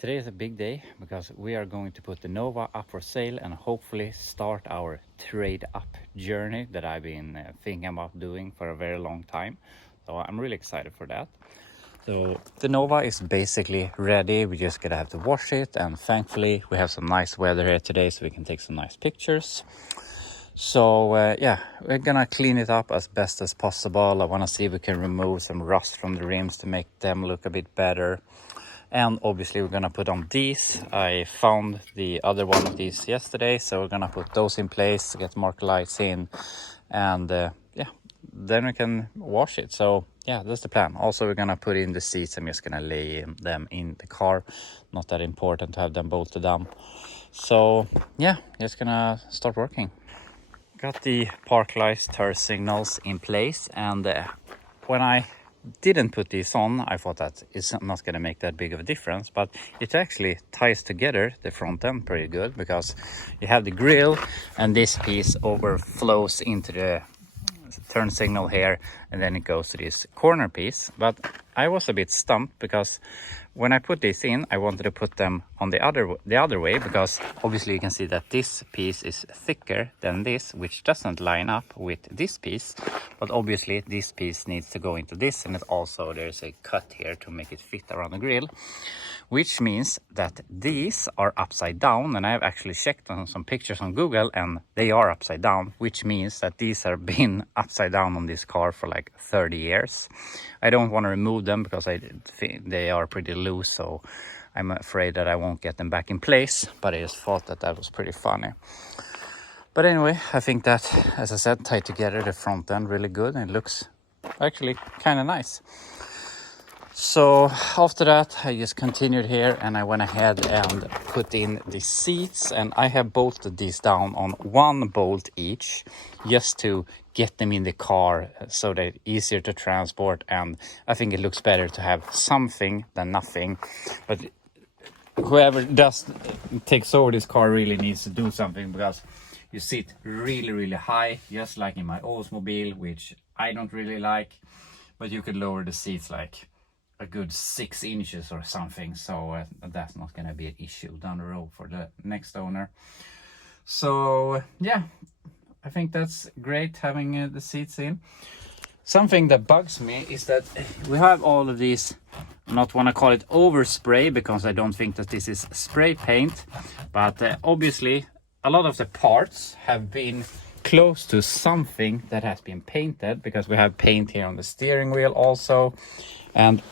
Today is a big day because we are going to put the Nova up for sale and hopefully start our trade up journey that I've been thinking about doing for a very long time. So I'm really excited for that. So the Nova is basically ready. We just gotta have to wash it, and thankfully we have some nice weather here today so we can take some nice pictures. So yeah, we're gonna clean it up as best as possible. I want to see if we can remove some rust from the rims to make them look a bit better. And obviously we're gonna put on these. I found the other one of these yesterday, so we're gonna put those in place, get marker lights in, and yeah, then we can wash it. So yeah, that's the plan. Also, we're gonna put in the seats. I'm just gonna lay them in the car. Not that important to have them bolted down. So yeah, just gonna start working. Got the park lights, turn signals in place, and when I didn't put these on, I thought that it's not going to make that big of a difference, but it actually ties together the front end pretty good, because you have the grille and this piece overflows into the turn signal here, and then it goes to this corner piece. But I was a bit stumped because when I put this in, I wanted to put them on the other way, because obviously you can see that this piece is thicker than this, which doesn't line up with this piece. But obviously this piece needs to go into this, and it also there's a cut here to make it fit around the grill, which means that these are upside down. And I have actually checked on some pictures on Google, and they are upside down, which means that these have been upside down on this car for like 30 years. I don't want to remove them because I think they are pretty loose, so I'm afraid that I won't get them back in place, but I just thought that that was pretty funny. But anyway, I think that, as I said, tied together the front end really good, and it looks actually kind of nice. So after that, I just continued here, and I went ahead and put in the seats, and I have bolted these down on one bolt each, just to get them in the car so they're easier to transport. And I think it looks better to have something than nothing. But whoever takes over this car really needs to do something, because you sit really high, just like in my Oldsmobile, which I don't really like. But you could lower the seats like a good 6 inches or something, so that's not going to be an issue down the road for the next owner. So yeah, I think that's great having the seats in. Something that bugs me is that we have all of these, I not want to call it overspray, because I don't think that this is spray paint, but obviously a lot of the parts have been close to something that has been painted, because we have paint here on the steering wheel also. And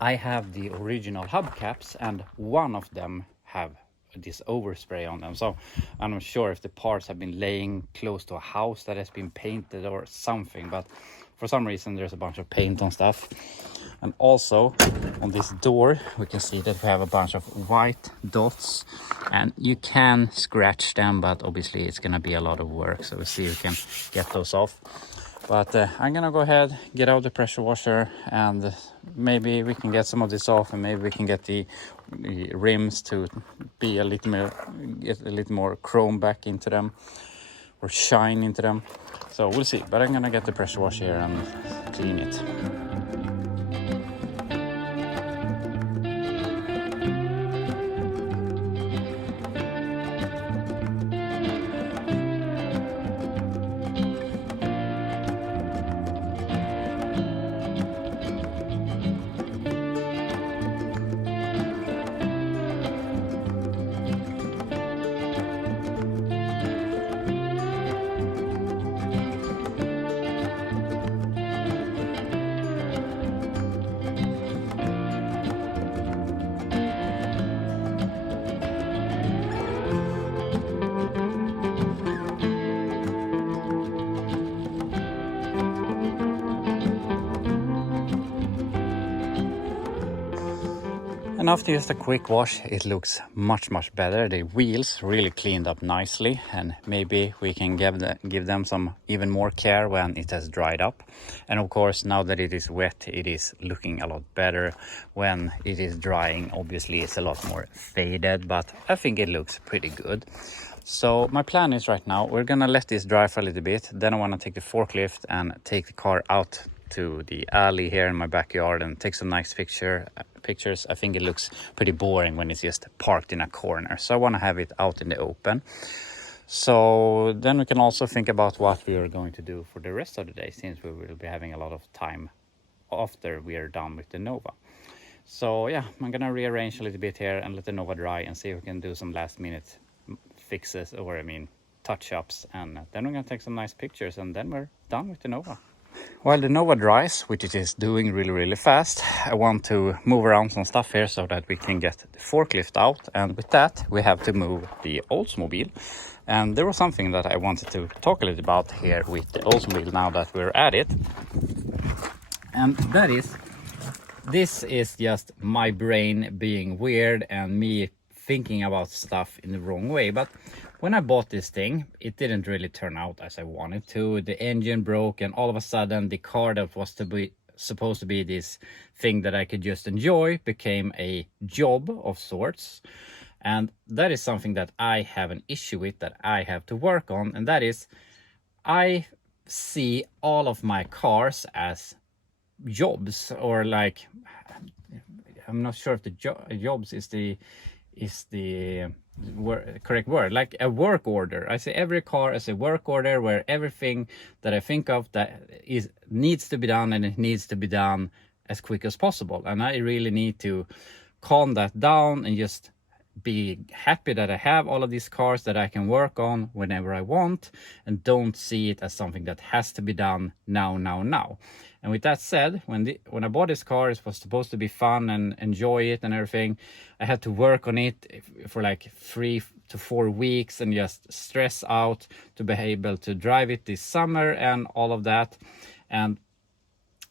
I have the original hubcaps, and one of them have this overspray on them. So I'm not sure if the parts have been laying close to a house that has been painted or something, but for some reason there's a bunch of paint on stuff. And also on this door we can see that we have a bunch of white dots, and you can scratch them, but obviously it's gonna be a lot of work, so we'll see if we can get those off. But I'm gonna go ahead, get out the pressure washer, and maybe we can get some of this off, and maybe we can get the rims to be a little more, get a little more chrome back into them, or shine into them. So we'll see, but I'm gonna get the pressure washer here and clean it. And after just a quick wash, it looks much better. The wheels really cleaned up nicely, and maybe we can give them some even more care when it has dried up. And of course, now that it is wet, it is looking a lot better. When it is drying, obviously it's a lot more faded, but I think it looks pretty good. So my plan is right now, we're gonna let this dry for a little bit. Then I wanna take the forklift and take the car out to the alley here in my backyard and take some nice pictures. I think it looks pretty boring when it's just parked in a corner, so I want to have it out in the open. So then we can also think about what we are going to do for the rest of the day, since we will be having a lot of time after we are done with the Nova. So yeah, I'm gonna rearrange a little bit here and let the Nova dry and see if we can do some last minute fixes, or I mean touch-ups, and then we're gonna take some nice pictures and then we're done with the Nova. While the Nova dries, which it is doing really fast, I want to move around some stuff here so that we can get the forklift out, and with that we have to move the Oldsmobile. And there was something that I wanted to talk a little about here with the Oldsmobile now that we're at it, and that is, this is just my brain being weird and me thinking about stuff in the wrong way. But when I bought this thing, it didn't really turn out as I wanted to. The engine broke, and all of a sudden the car that was supposed to be this thing that I could just enjoy became a job of sorts. And that is something that I have an issue with, that I have to work on, and that is, I see all of my cars as jobs, or like, I'm not sure if the jobs is the correct word, like a work order. I see every car as a work order, where everything that I think of that needs to be done, and it needs to be done as quick as possible. And I really need to calm that down and just be happy that I have all of these cars that I can work on whenever I want, and don't see it as something that has to be done now. And with that said, when I bought this car, it was supposed to be fun and enjoy it and everything. I had to work on it for like 3 to 4 weeks and just stress out to be able to drive it this summer and all of that. And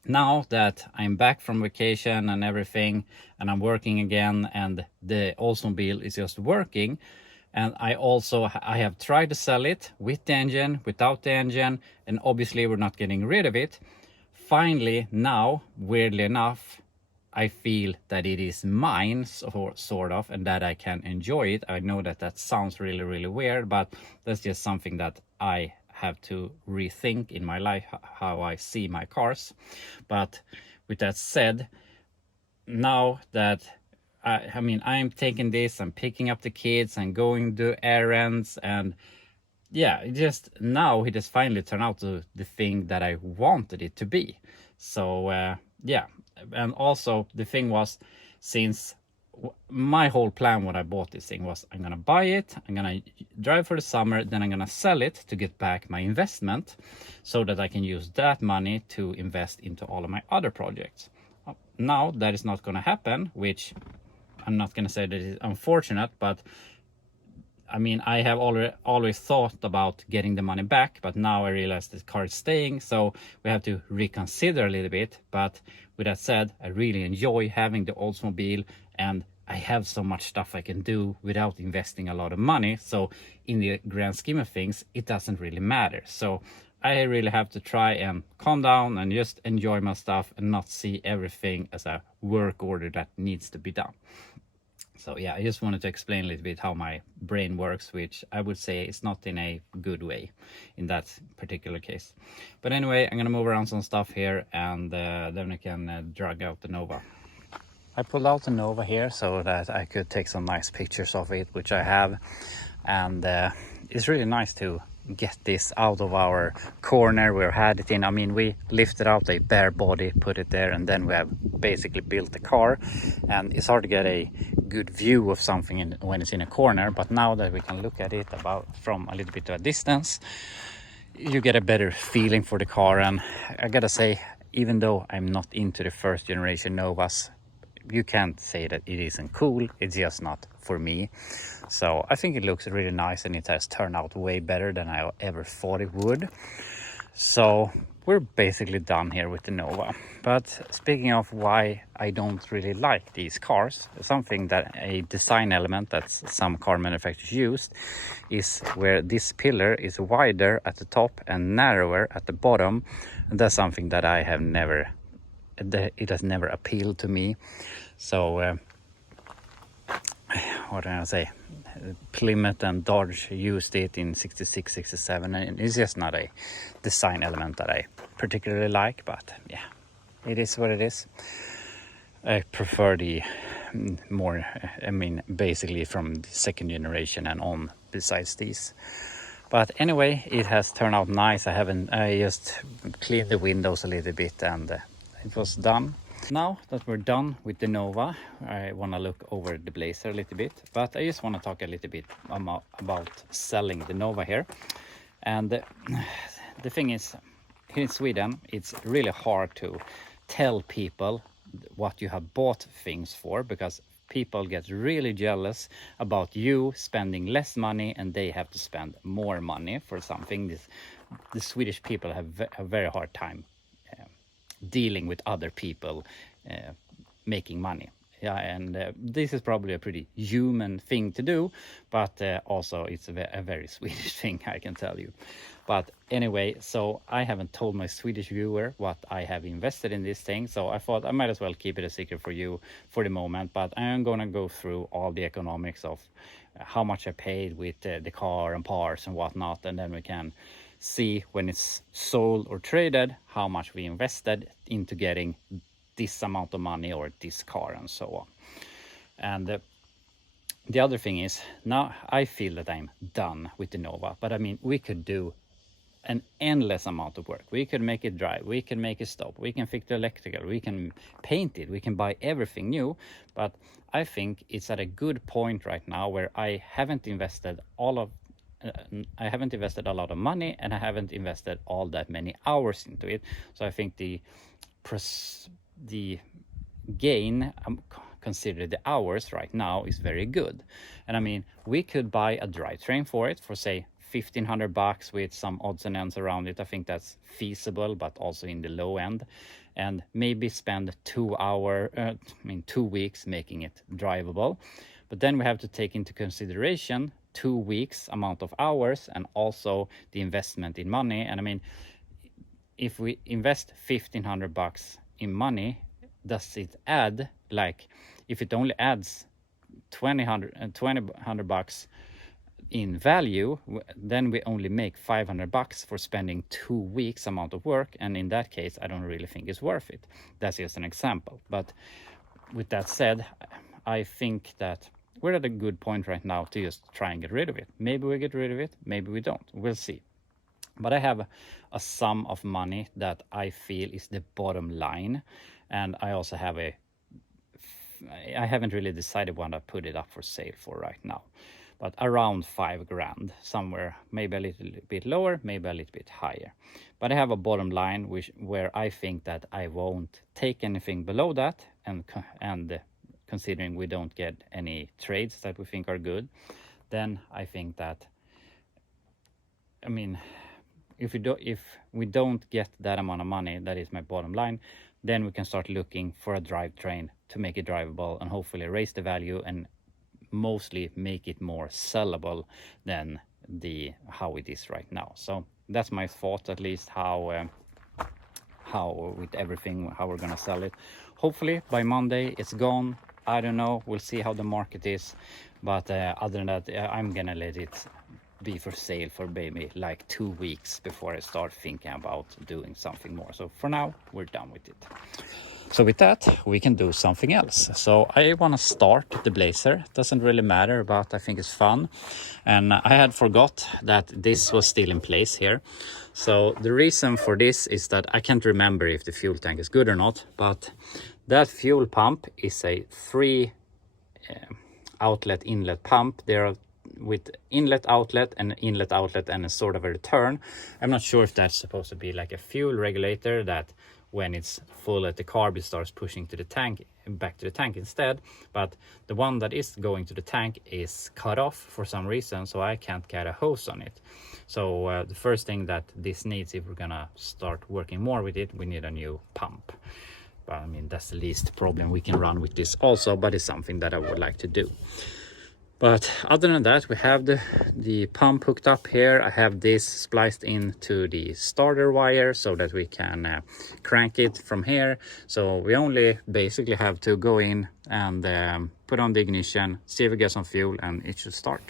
now that I'm back from vacation and everything, and I'm working again, and the Oldsmobile is just working, and I have tried to sell it with the engine, without the engine, and obviously we're not getting rid of it. Finally, now, weirdly enough, I feel that it is mine, sort of, and that I can enjoy it. I know that sounds really weird, but that's just something that I have to rethink in my life, how I see my cars. But with that said, now that I'm taking this, I'm picking up the kids and going to errands, and yeah, it just finally turned out to the thing that I wanted it to be. So yeah, and also the thing was, since my whole plan when I bought this thing was, I'm gonna buy it, I'm gonna drive for the summer, then I'm gonna sell it to get back my investment, so that I can use that money to invest into all of my other projects. Now that is not gonna happen, which I'm not gonna say that it's unfortunate, but I mean, I have always thought about getting the money back, but now I realize the car is staying, so we have to reconsider a little bit. But with that said, I really enjoy having the Oldsmobile, and I have so much stuff I can do without investing a lot of money. So in the grand scheme of things, it doesn't really matter. So I really have to try and calm down and just enjoy my stuff and not see everything as a work order that needs to be done. So yeah, I just wanted to explain a little bit how my brain works, which I would say is not in a good way in that particular case. But anyway, I'm gonna move around some stuff here, and then we can drag out the Nova. I pulled out the Nova here so that I could take some nice pictures of it, which I have. And it's really nice to get this out of our corner we had it in. I mean, we lifted out a bare body, put it there, and then we have basically built the car. And it's hard to get a good view of something when it's in a corner, but now that we can look at it from a little bit of a distance, you get a better feeling for the car. And I gotta say, even though I'm not into the first generation Novas, you can't say that it isn't cool. It's just not for me. So I think it looks really nice, and it has turned out way better than I ever thought it would. So we're basically done here with the Nova. But speaking of why I don't really like these cars, something that a design element that some car manufacturers used is where this pillar is wider at the top and narrower at the bottom. And that's something that it has never appealed to me. So what can I say, Plymouth and Dodge used it in 66, 67, and it's just not a design element that I particularly like. But yeah, it is what it is. I prefer the more, I mean, basically from the second generation and on besides these. But anyway, it has turned out nice. I just cleaned the windows a little bit and it was done. Now that we're done with the Nova, I want to look over the Blazer a little bit, but I just want to talk a little bit about selling the Nova here. And the thing is, here in Sweden, it's really hard to tell people what you have bought things for, because people get really jealous about you spending less money and they have to spend more money for something. The Swedish people have a very hard time dealing with other people making money. Yeah, and this is probably a pretty human thing to do, but also it's a very Swedish thing, I can tell you. But anyway, so I haven't told my Swedish viewer what I have invested in this thing, so I thought I might as well keep it a secret for you for the moment. But I am gonna go through all the economics of how much I paid with the car and parts and whatnot, and then we can see when it's sold or traded how much we invested into getting this amount of money or this car and so on. And the other thing is, now I feel that I'm done with the Nova, but I mean, we could do an endless amount of work. We could make it drive, we can make it stop, we can fix the electrical, we can paint it, we can buy everything new. But I think it's at a good point right now where I haven't invested a lot of money, and I haven't invested all that many hours into it. So I think the gain, consider the hours right now, is very good. And I mean, we could buy a drivetrain for it for say $1,500 with some odds and ends around it. I think that's feasible, but also in the low end, and maybe spend 2 weeks making it drivable. But then we have to take into consideration 2 weeks amount of hours and also the investment in money. And I mean, if we invest $1,500 in money, does it add, like, if it only adds $200 in value, then we only make $500 for spending 2 weeks amount of work, and in that case I don't really think it's worth it. That's just an example. But with that said, I think that we're at a good point right now to just try and get rid of it. Maybe we get rid of it, maybe we don't, we'll see. But I have a sum of money that I feel is the bottom line, and I also have I haven't really decided what I put it up for sale for right now, but around 5 grand somewhere, maybe a little bit lower, maybe a little bit higher. But I have a bottom line where I think that I won't take anything below that, and considering we don't get any trades that we think are good, then I think that, I mean, if we don't get that amount of money, that is my bottom line, then we can start looking for a drivetrain to make it drivable and hopefully raise the value and mostly make it more sellable than how it is right now. So that's my thought, at least, how with everything, how we're gonna sell it. Hopefully by Monday it's gone. I don't know, we'll see how the market is. But other than that, I'm gonna let it be for sale for maybe like 2 weeks before I start thinking about doing something more. So for now, we're done with it. So with that, we can do something else. So I want to start the Blazer. Doesn't really matter, but I think it's fun. And I had forgot that this was still in place here. So the reason for this is that I can't remember if the fuel tank is good or not, but that fuel pump is a 3 outlet inlet pump. There are with inlet outlet and a sort of a return. I'm not sure if that's supposed to be like a fuel regulator that when it's full at the carb it starts pushing to the tank, back to the tank instead. But the one that is going to the tank is cut off for some reason, so I can't get a hose on it. So the first thing that this needs, if we're gonna start working more with it, we need a new pump. But I mean, that's the least problem we can run with this also, but it's something that I would like to do. But other than that, we have the pump hooked up here. I have this spliced into the starter wire so that we can crank it from here. So we only basically have to go in and put on the ignition, see if we get some fuel, and it should start.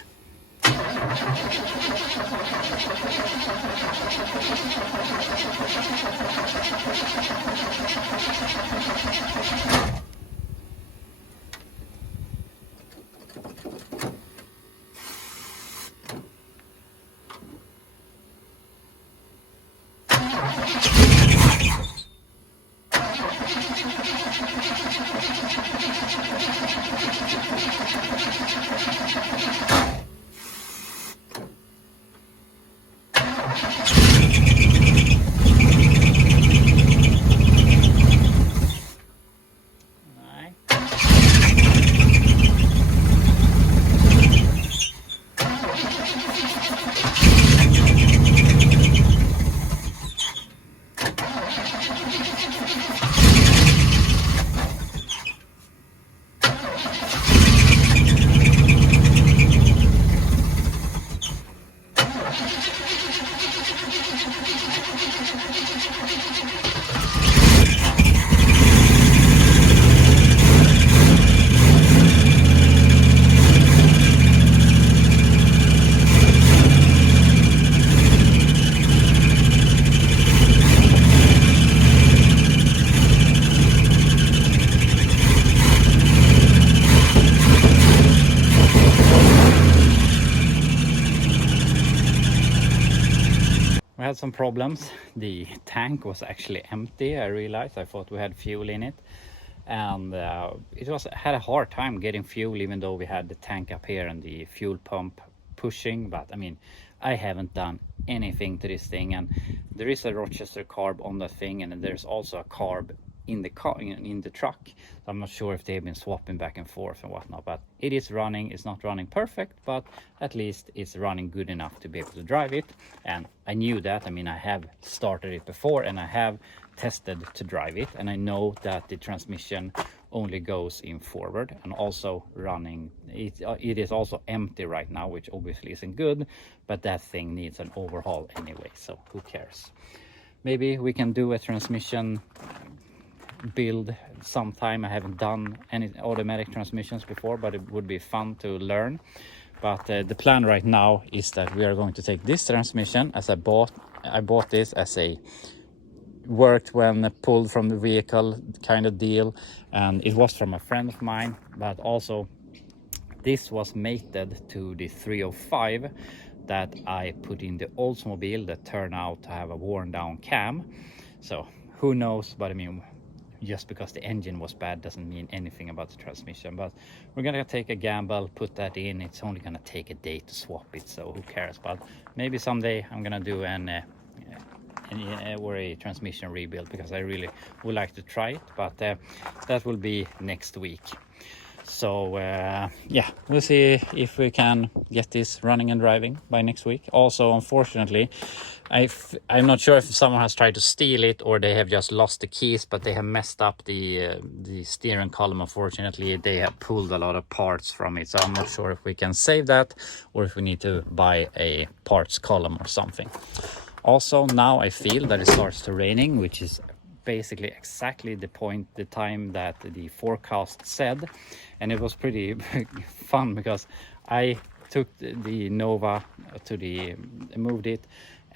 We had some problems. The tank was actually empty. I realized. I thought we had fuel in it, and it had a hard time getting fuel, even though we had the tank up here and the fuel pump pushing. But I mean, I haven't done anything to this thing, and there is a Rochester carb on the thing, and there's also a carb in the car, in the truck. So I'm not sure if they've been swapping back and forth and whatnot, but it is running. It's not running perfect, but at least it's running good enough to be able to drive it. And I knew that. I mean, I have started it before and I have tested to drive it, and I know that the transmission only goes in forward, and also running it is also empty right now, which obviously isn't good, but that thing needs an overhaul anyway, so who cares. Maybe we can do a transmission build sometime. I haven't done any automatic transmissions before, but it would be fun to learn. But the plan right now is that we are going to take this transmission, as I bought this as a worked when pulled from the vehicle kind of deal, and it was from a friend of mine, but also this was mated to the 305 that I put in the Oldsmobile that turned out to have a worn down cam. So who knows, but I mean, just because the engine was bad doesn't mean anything about the transmission. But we're gonna take a gamble, put that in. It's only gonna take a day to swap it, so who cares. But maybe someday I'm gonna do or a transmission rebuild, because I really would like to try it, but that will be next week. So yeah, we'll see if we can get this running and driving by next week. Also, unfortunately, I'm not sure if someone has tried to steal it or they have just lost the keys, but they have messed up the steering column. Unfortunately, they have pulled a lot of parts from it, so I'm not sure if we can save that or if we need to buy a parts column or something. Also, now I feel that it starts to raining, which is basically exactly the time that the forecast said, and it was pretty fun because I took the Nova to moved it,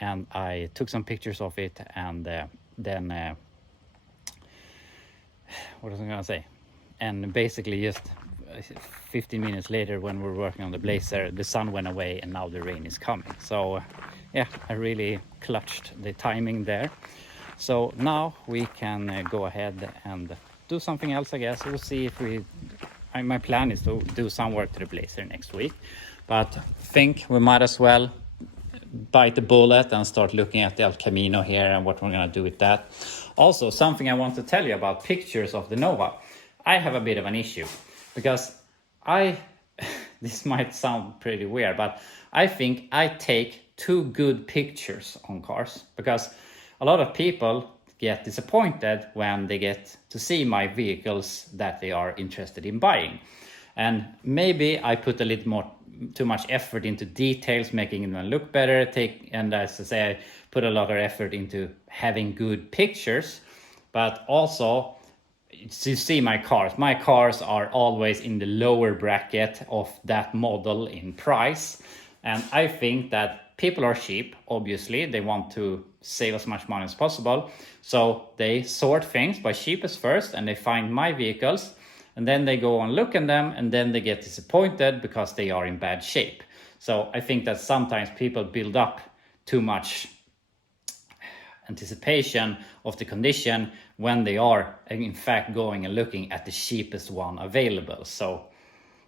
and I took some pictures of it, and then what was I gonna say? And basically just 15 minutes later, when we're working on the Blazer, the sun went away and now the rain is coming. So yeah, I really clutched the timing there. So now we can go ahead and do something else, I guess. We'll see if my plan is to do some work to the Blazer next week, but I think we might as well bite the bullet and start looking at the El Camino here and what we're gonna do with that. Also, something I want to tell you about pictures of the Nova. I have a bit of an issue because this might sound pretty weird, but I think I take too good pictures on cars, because a lot of people get disappointed when they get to see my vehicles that they are interested in buying. And maybe I put a little too much effort into details, making them look better, and as I say, I put a lot of effort into having good pictures. But also, to see my cars are always in the lower bracket of that model in price. And I think that people are cheap, obviously. They want to save as much money as possible. So they sort things by cheapest first, and they find my vehicles. And then they go and look at them, and then they get disappointed because they are in bad shape. So I think that sometimes people build up too much anticipation of the condition when they are in fact going and looking at the cheapest one available. So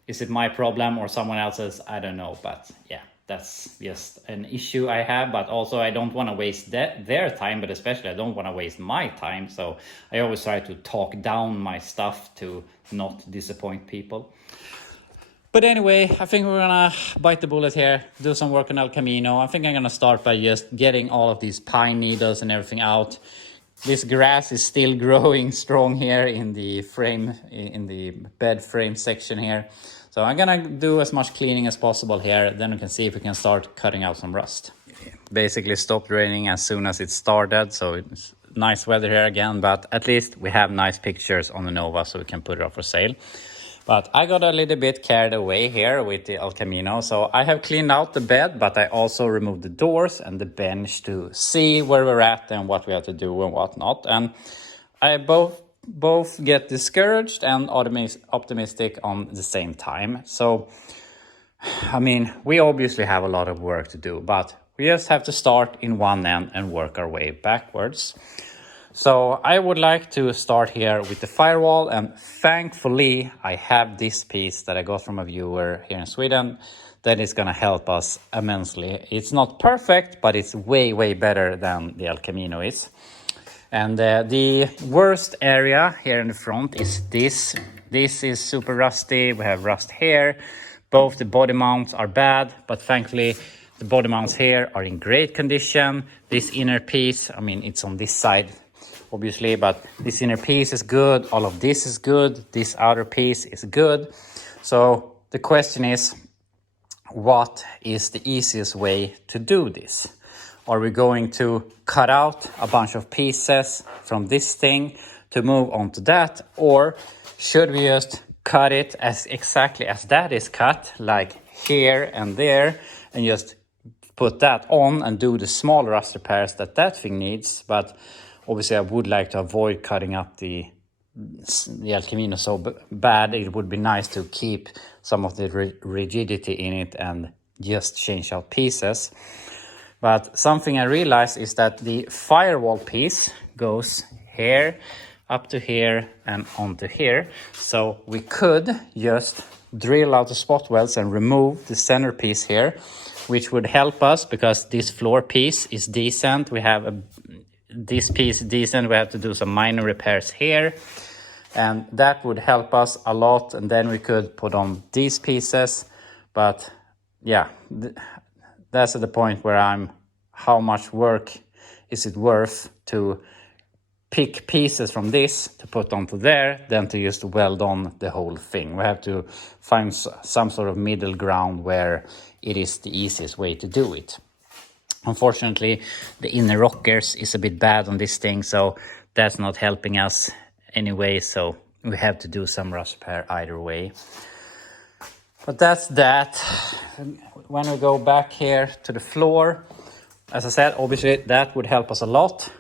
is it my problem or someone else's? I don't know, but yeah, that's just an issue I have. But also I don't want to waste their time, but especially I don't want to waste my time. So I always try to talk down my stuff to not disappoint people. But anyway, I think we're gonna bite the bullet here, do some work on El Camino. I think I'm gonna start by just getting all of these pine needles and everything out. This grass is still growing strong here in the frame, in the bed frame section here. So I'm gonna do as much cleaning as possible here. Then we can see if we can start cutting out some rust. Basically stopped raining as soon as it started. So it's nice weather here again, but at least we have nice pictures on the Nova so we can put it up for sale. But I got a little bit carried away here with the El Camino. So I have cleaned out the bed, but I also removed the doors and the bench to see where we're at and what we have to do and what not. And I both get discouraged and optimistic on the same time. So, I mean, we obviously have a lot of work to do, but we just have to start in one end and work our way backwards. So I would like to start here with the firewall, and thankfully I have this piece that I got from a viewer here in Sweden that is going to help us immensely. It's not perfect, but it's way better than the El Camino is. And the worst area here in the front is this. This is super rusty. We have rust here. Both the body mounts are bad, but thankfully the body mounts here are in great condition. This inner piece, I mean, it's on this side, obviously, but this inner piece is good. All of this is good. This outer piece is good. So the question is, what is the easiest way to do this? Are we going to cut out a bunch of pieces from this thing to move on to that? Or should we just cut it as exactly as that is cut, like here and there, and just put that on and do the small rust repairs that thing needs? But obviously, I would like to avoid cutting up the El Camino so bad. It would be nice to keep some of the rigidity in it and just change out pieces. But something I realized is that the firewall piece goes here, up to here, and onto here. So we could just drill out the spot welds and remove the center piece here, which would help us because this floor piece is decent. We have this piece decent. We have to do some minor repairs here, and that would help us a lot. And then we could put on these pieces. But yeah, that's at the point where how much work is it worth to pick pieces from this to put onto there than to just weld on the whole thing? We have to find some sort of middle ground where it is the easiest way to do it. Unfortunately, the inner rockers is a bit bad on this thing, so that's not helping us anyway. So we have to do some rust repair either way. But that's that. When we go back here to the floor, as I said, obviously that would help us a lot.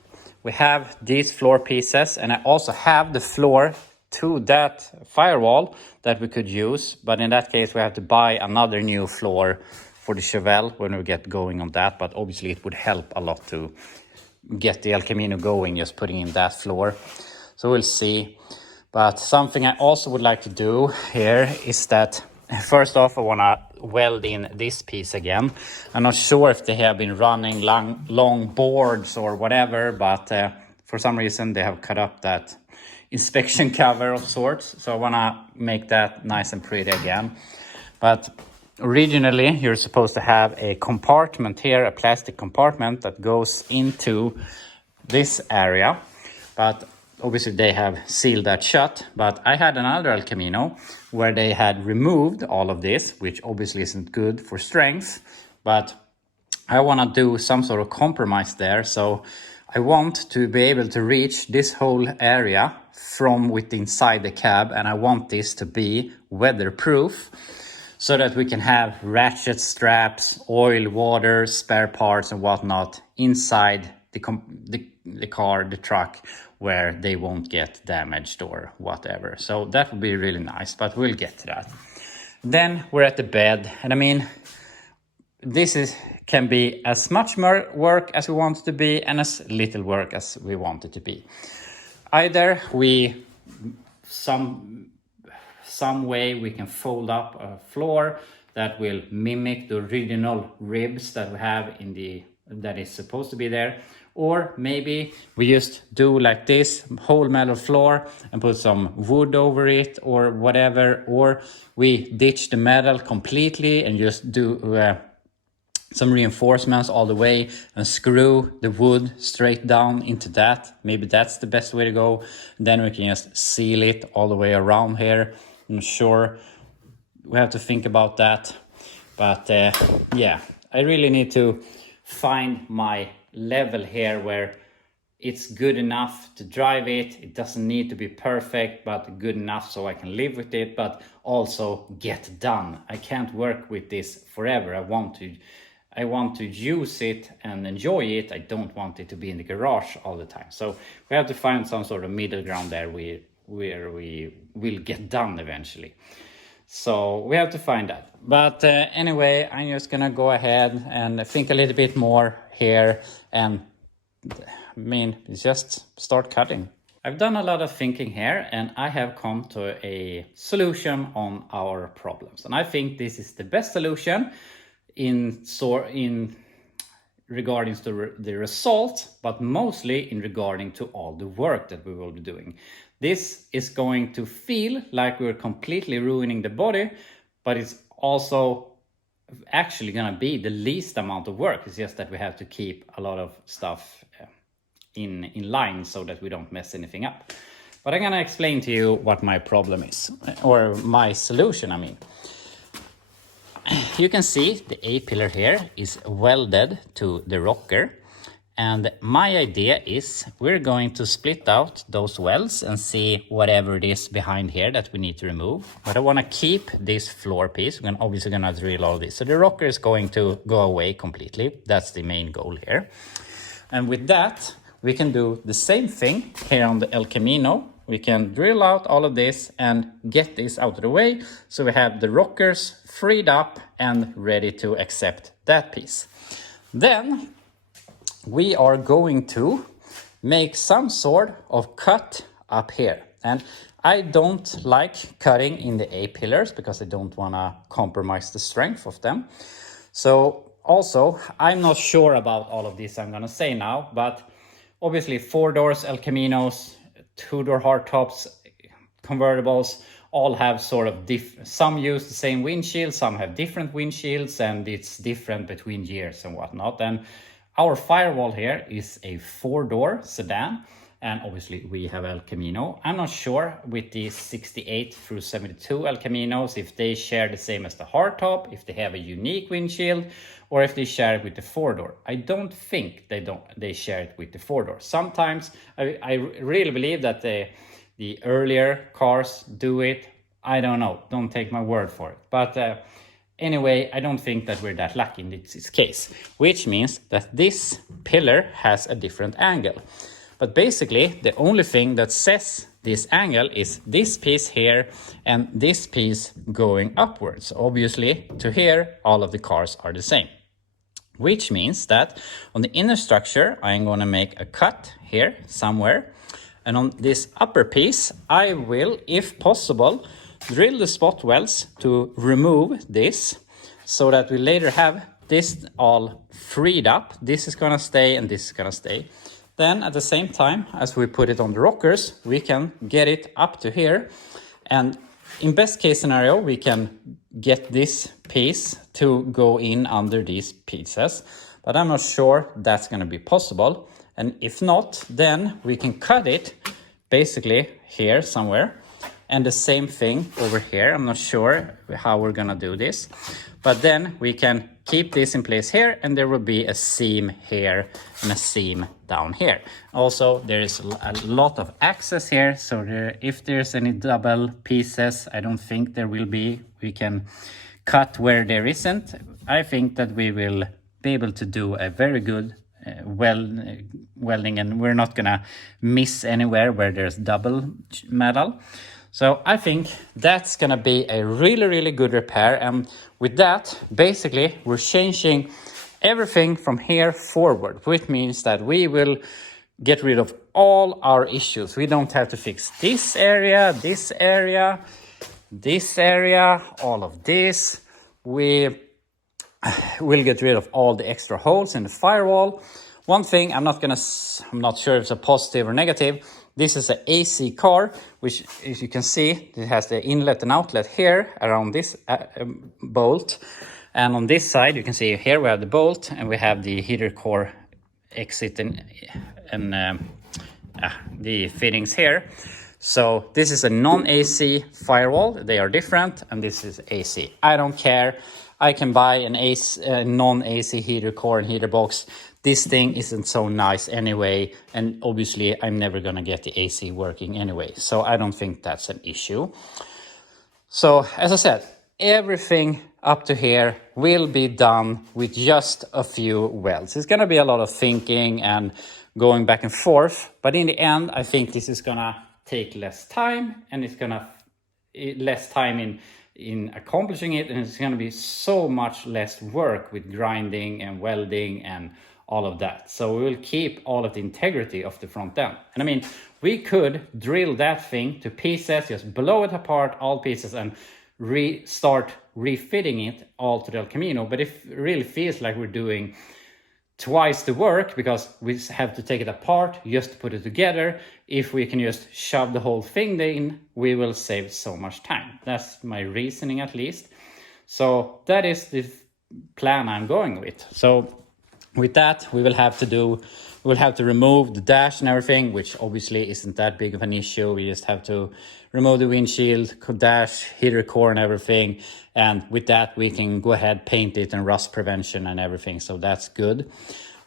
We have these floor pieces, and I also have the floor to that firewall that we could use. But in that case, we have to buy another new floor for the Chevelle when we get going on that. But obviously it would help a lot to get the El Camino going, just putting in that floor. So we'll see. But something I also would like to do here is that, first off, I want to weld in this piece again. I'm not sure if they have been running long boards or whatever, but for some reason they have cut up that inspection cover of sorts. So I want to make that nice and pretty again. But originally you're supposed to have a compartment here, a plastic compartment that goes into this area. But obviously they have sealed that shut. But I had another El Camino where they had removed all of this, which obviously isn't good for strength. But I want to do some sort of compromise there. So I want to be able to reach this whole area from within inside the cab, and I want this to be weatherproof. so that we can have ratchet straps, oil, water, spare parts and whatnot inside the car, the truck, where they won't get damaged or whatever. So that would be really nice, but we'll get to that. Then we're at the bed, and I mean, this can be as much work as we want it to be and as little work as we want it to be. Either we some way we can fold up a floor that will mimic the original ribs that we have that is supposed to be there, or maybe we just do like this whole metal floor and put some wood over it or whatever, or we ditch the metal completely and just do some reinforcements all the way and screw the wood straight down into that. Maybe that's the best way to go. Then we can just seal it all the way around here. I'm sure we have to think about that. But yeah, I really need to find my level here where it's good enough to drive it. It doesn't need to be perfect, but good enough so I can live with it, but also get done. I can't work with this forever. I want to use it and enjoy it. I don't want it to be in the garage all the time. So we have to find some sort of middle ground there where we will get done eventually. So we have to find that. But anyway, I'm just gonna go ahead and think a little bit more here, and I mean, just start cutting. I've done a lot of thinking here, and I have come to a solution on our problems. And I think this is the best solution in regarding to the result, but mostly in regarding to all the work that we will be doing. This is going to feel like we're completely ruining the body, but it's also actually going to be the least amount of work. It's just that we have to keep a lot of stuff in line so that we don't mess anything up. But I'm going to explain to you what my problem is, or my solution, I mean. You can see the A-pillar here is welded to the rocker, and my idea is we're going to split out those welds and see whatever it is behind here that we need to remove. But I want to keep this floor piece. We're obviously going to drill all this. So the rocker is going to go away completely. That's the main goal here. And with that, we can do the same thing here on the El Camino. We can drill out all of this and get this out of the way, so we have the rockers freed up and ready to accept that piece. Then we are going to make some sort of cut up here. And I don't like cutting in the A-pillars because I don't want to compromise the strength of them. So also, I'm not sure about all of this I'm going to say now, but obviously 4 doors El Caminos, 2-door hardtops, convertibles, all have sort of some use the same windshield, some have different windshields, and it's different between years and whatnot. And our Firewall here is a 4-door sedan, and obviously we have El Camino. I'm not sure with the 68 through 72 El Caminos if they share the same as the hardtop, if they have a unique windshield, or if they share it with the 4-door. I don't think they share it with the 4-door. Sometimes I really believe that the earlier cars do it. I don't know. Don't take my word for it. But anyway, I don't think that we're that lucky in this case, which means that this pillar has a different angle. But basically, the only thing that says this angle is this piece here and this piece going upwards. Obviously, to here, all of the cars are the same. Which means that on the inner structure, I'm going to make a cut here somewhere. And on this upper piece, I will, if possible, drill the spot welds to remove this, so that we later have this all freed up. This is going to stay and this is going to stay. Then at the same time, as we put it on the rockers, we can get it up to here. And in best case scenario, we can get this piece to go in under these pieces. But I'm not sure that's going to be possible. And if not, then we can cut it basically here somewhere. And the same thing over here. I'm not sure how we're going to do this. But then we can keep this in place here, and there will be a seam here and a seam down here. Also, there is a lot of access here, so if there's any double pieces, I don't think there will be. We can cut where there isn't, I think that we will be able to do a very good welding, and we're not gonna miss anywhere where there's double metal. So I think that's gonna be a really good repair. And with that, basically we're changing everything from here forward, which means that we will get rid of all our issues. We don't have to fix this area, this area, this area, all of this. We will get rid of all the extra holes in the firewall. One thing I'm not sure if it's a positive or negative. This is an AC car, which, as you can see, it has the inlet and outlet here around this bolt. And on this side, you can see here we have the bolt and we have the heater core exit and the fittings here. So this is a non-AC firewall. They are different, and this is AC. I don't care. I can buy an non-AC heater core and heater box. This thing isn't so nice anyway, and obviously I'm never gonna get the AC working anyway, so I don't think that's an issue. So as I said, everything up to here will be done with just a few welds. It's gonna be a lot of thinking and going back and forth, but in the end I think this is gonna take less time, and it's gonna less time in accomplishing it, and it's gonna be so much less work with grinding and welding and all of that. So we will keep all of the integrity of the front end. And I mean, we could drill that thing to pieces, just blow it apart, all pieces, and start refitting it all to the El Camino. But it really feels like we're doing twice the work, because we have to take it apart just to put it together. If we can just shove the whole thing in, we will save so much time. That's my reasoning, at least. So that is the plan I'm going with. So with that, we will have to remove the dash and everything, which obviously isn't that big of an issue. We just have to remove the windshield, dash, heater core and everything. And with that, we can go ahead, paint it, and rust prevention and everything. So that's good.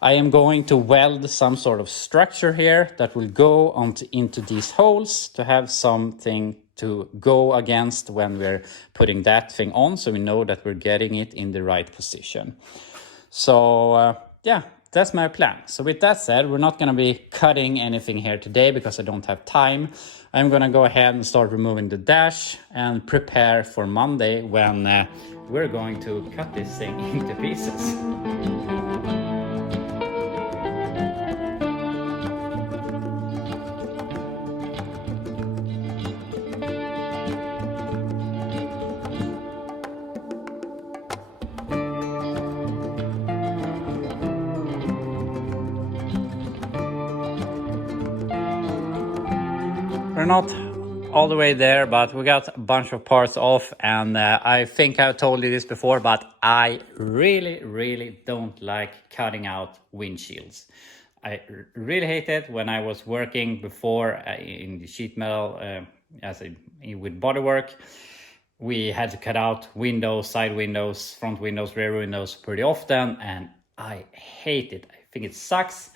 I am going to weld some sort of structure here that will go into these holes to have something to go against when we're putting that thing on, so we know that we're getting it in the right position. So yeah, that's my plan. So with that said, we're not going to be cutting anything here today because I don't have time. I'm going to go ahead and start removing the dash and prepare for Monday when we're going to cut this thing into pieces. We're not all the way there, but we got a bunch of parts off, and I think I've told you this before, but I really don't like cutting out windshields. I really hate it. When I was working before in the sheet metal with bodywork, we had to cut out windows, side windows, front windows, rear windows pretty often, and I hate it. I think it sucks.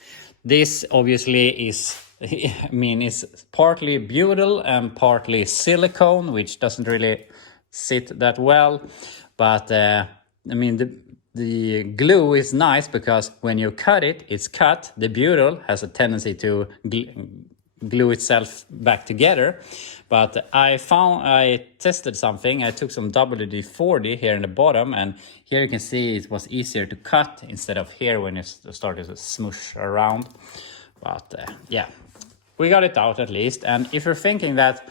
This obviously is, I mean, it's partly butyl and partly silicone, which doesn't really sit that well. But I mean, the glue is nice because when you cut it, it's cut. The butyl has a tendency to glue itself back together. But I tested something. I took some WD-40 here in the bottom, and here you can see it was easier to cut instead of here when it started to smoosh around. But yeah, we got it out at least. And if you're thinking that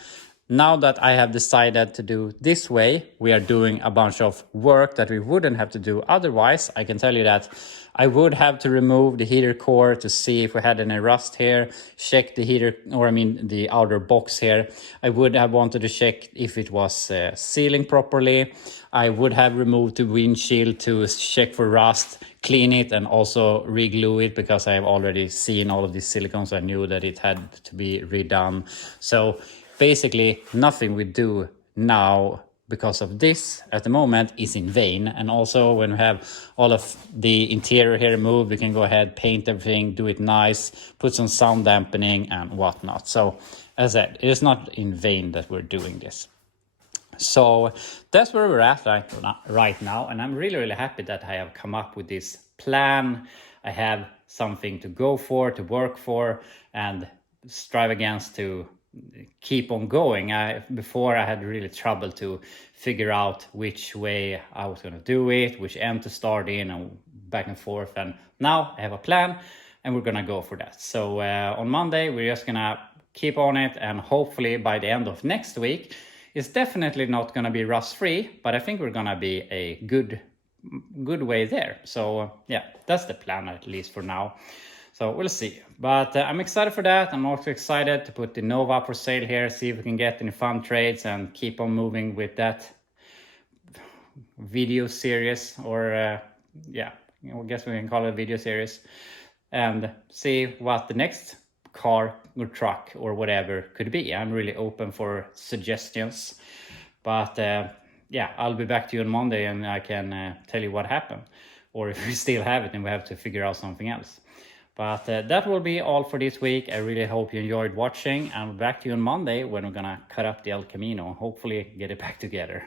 now that I have decided to do this way, we are doing a bunch of work that we wouldn't have to do otherwise, I can tell you that I would have to remove the heater core to see if we had any rust here, check the heater, or I mean the outer box here. I would have wanted to check if it was sealing properly. I would have removed the windshield to check for rust, clean it, and also re-glue it because I have already seen all of these silicones. I knew that it had to be redone. So basically nothing we do now because of this at the moment is in vain. And also when we have all of the interior here removed, we can go ahead, paint everything, do it nice, put some sound dampening and whatnot. So as I said, it is not in vain that we're doing this. So that's where we're at right now, and I'm really, really happy that I have come up with this plan. I have something to go for, to work for, and strive against to keep on going. Before I had really trouble to figure out which way I was going to do it, which end to start in, and back and forth. And now I have a plan, and we're going to go for that. So on Monday, we're just going to keep on it, and hopefully by the end of next week, it's definitely not going to be rust-free, but I think we're going to be a good way there. So yeah, that's the plan, at least for now. So we'll see. But I'm excited for that. I'm also excited to put the Nova up for sale here, see if we can get any fun trades and keep on moving with that video series, or yeah, I guess we can call it a video series, and see what the next car or truck or whatever could be. I'm really open for suggestions, but yeah, I'll be back to you on Monday and I can tell you what happened, or if we still have it and we have to figure out something else. But that will be all for this week. I really hope you enjoyed watching. I'm back to you on Monday when we're gonna cut up the El Camino, hopefully get it back together.